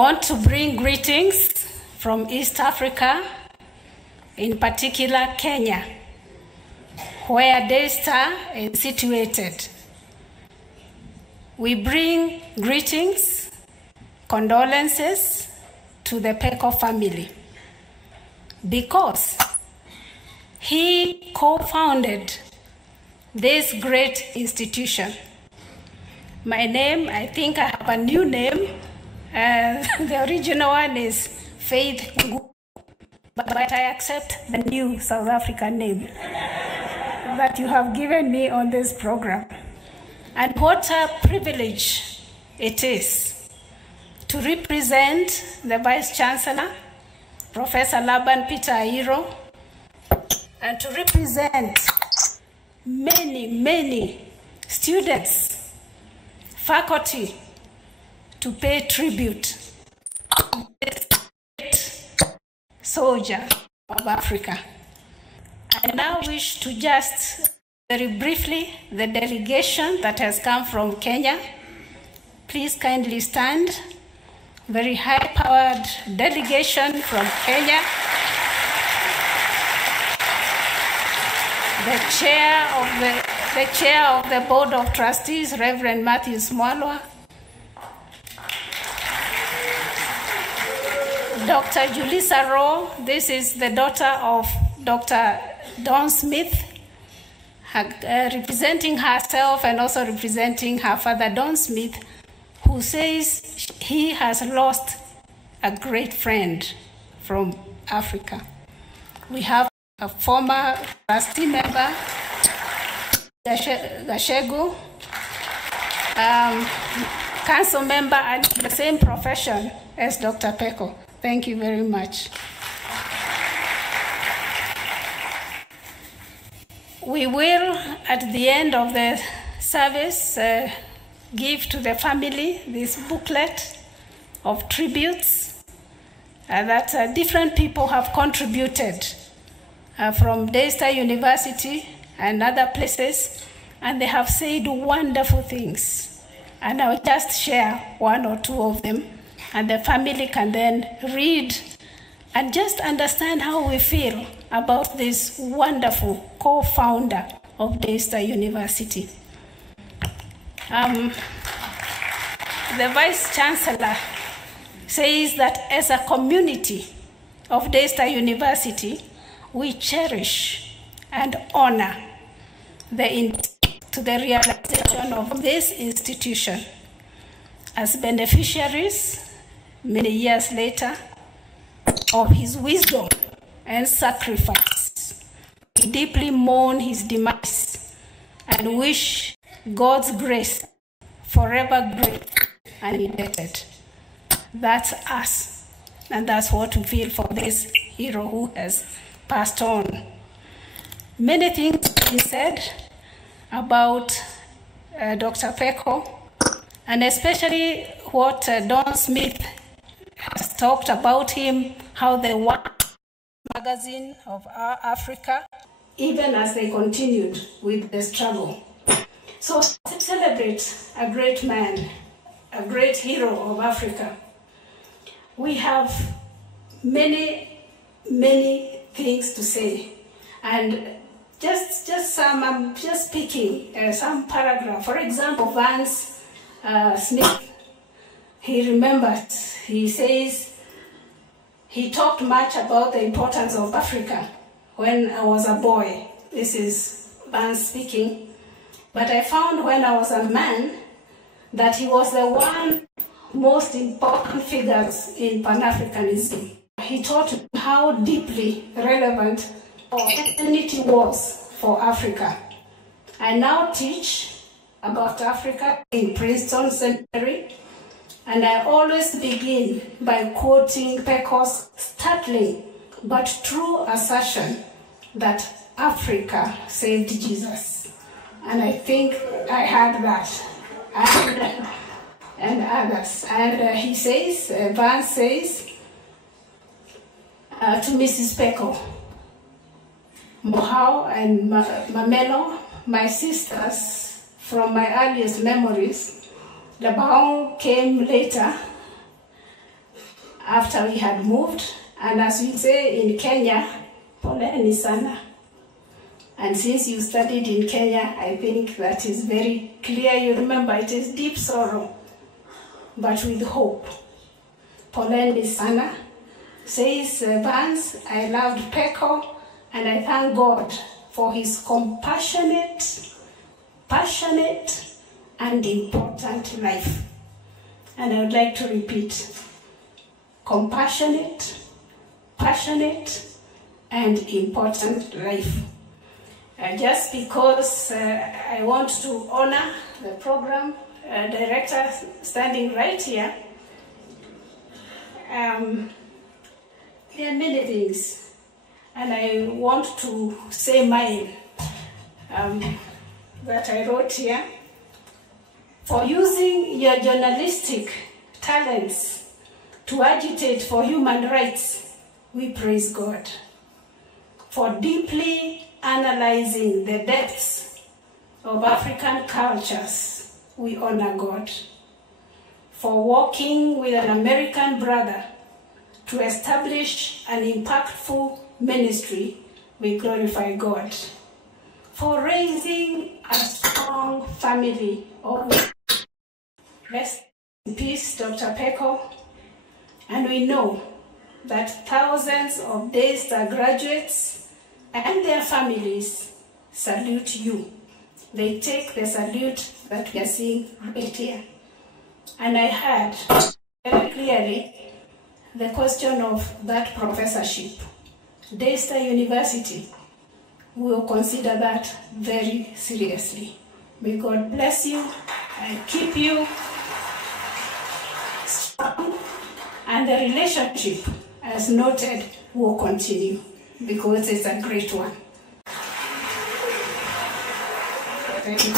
want to bring greetings from East Africa, in particular Kenya, where Daystar is situated. We bring greetings, condolences to the Pheko family because he co-founded this great institution. My name, I think I have a new name. The original one is Faith Nguru, but I accept the new South African name that you have given me on this program. And what a privilege it is to represent the Vice Chancellor, Professor Laban Peter Airo, and to represent many students, faculty, to pay tribute to this great soldier of Africa. I now wish to just very briefly, the delegation that has come from Kenya, please kindly stand. Very high-powered delegation from Kenya. The chair of the Board of Trustees, Reverend Matthew Smwalwa. Dr. Julissa Rowe, this is the daughter of Dr. Don Smith, representing herself and also representing her father, Don Smith, who says he has lost a great friend from Africa. We have a former trustee member, Gashego, council member and the same profession as Dr. Pheko. Thank you very much. We will, at the end of the service, give to the family this booklet of tributes that different people have contributed from Daystar University and other places, and they have said wonderful things. And I'll just share one or two of them, and the family can then read and just understand how we feel about this wonderful co-founder of Daystar University. The Vice Chancellor says that as a community of Daystar University, we cherish and honor the realization of this institution. As beneficiaries, many years later, of his wisdom and sacrifice, we deeply mourn his demise and wish God's grace forever great and indebted. That's us, and that's what we feel for this hero who has passed on. Many things have been said about Dr. Pheko, and especially what Don Smith has talked about him, how the One magazine of Africa, even as they continued with the struggle. So to celebrate a great man, a great hero of Africa, we have many things to say. And just some, I'm just picking some paragraph. For example, Vance Smith, he remembered, he says, he talked much about the importance of Africa when I was a boy. This is Vance speaking. But I found when I was a man that he was the one most important figures in Pan-Africanism. He taught how deeply relevant identity was for Africa. I now teach about Africa in Princeton Seminary, and I always begin by quoting Pheko's startling but true assertion that Africa saved Jesus. And I think I had that, and others. And he says, Vance says to Mrs. Pheko, Mohau and Mamelo, my sisters, from my earliest memories, the Bahong came later after we had moved. And as we say in Kenya, poleni sana. And since you studied in Kenya, I think that is very clear. You remember it is deep sorrow, but with hope. Poleni sana. Says Vance, I loved Pheko, and I thank God for his compassionate, passionate, and important life. And I would like to repeat, compassionate, passionate, and important life. Just because I want to honor the program director standing right here, there are many things, and I want to say mine that I wrote here. For using your journalistic talents to agitate for human rights, we praise God. For deeply analyzing the depths of African cultures, we honor God. For working with an American brother to establish an impactful ministry, we glorify God. For raising a strong family of rest in peace, Dr. Pheko. And we know that thousands of Daystar graduates and their families salute you. They take the salute that we are seeing right here. And I heard very clearly the question of that professorship. Daystar University will consider that very seriously. May God bless you and keep you strong, and the relationship, as noted, will continue because it's a great one. Thank you.